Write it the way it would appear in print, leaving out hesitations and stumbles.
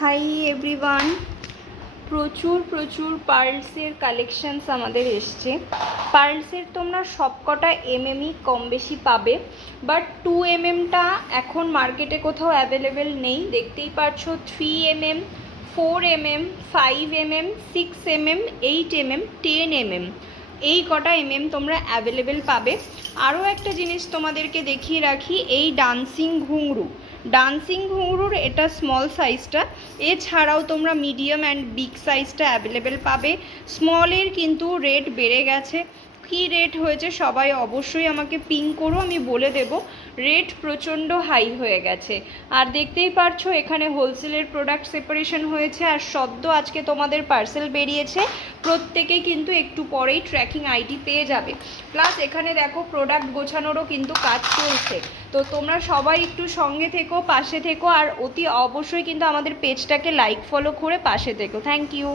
Hi everyone, প্রচুর প্রচুর পার্লসের collections আমাদের এসছে। পার্লসের তোমরা সবকটা এমএমই কম বেশি পাবে, বাট 2 mm এখন মার্কেটে কোথাও অ্যাভেলেবেল নেই। দেখতেই পাচ্ছ 3 mm, 4 mm, 5 mm, 6 mm, 8 mm, 10 mm, এই কটা তোমরা অ্যাভেলেবেল পাবে। আরও একটা জিনিস তোমাদেরকে দেখিয়ে রাখি, এই ডান্সিং ঘুঙরুর এটা স্মল সাইজটা, এছাড়াও তোমরা মিডিয়াম অ্যান্ড বিগ সাইজটা অ্যাভেলেবেল পাবে। স্মলের কিন্তু রেট বেড়ে গেছে। কী রেট হয়েছে সবাই অবশ্যই আমাকে পিং করো, আমি বলে দেব। রেট প্রচণ্ড হাই হয়ে গেছে। আর দেখতেই পারছো এখানে হোলসেলের প্রোডাক্ট সেপারেশন হয়েছে, আর সদ্য আজকে তোমাদের পার্সেল বেরিয়েছে। প্রত্যেকেই কিন্তু একটু পরেই ট্র্যাকিং আইডি পেয়ে যাবে। প্লাস এখানে দেখো প্রোডাক্ট গোছানোরও কিন্তু কাজ চলছে। তো তোমরা সবাই একটু সঙ্গে থেকো, পাশে থেকো, আর অতি অবশ্যই কিন্তু আমাদের পেজটাকে লাইক ফলো করে পাশে থেকো। Thank you.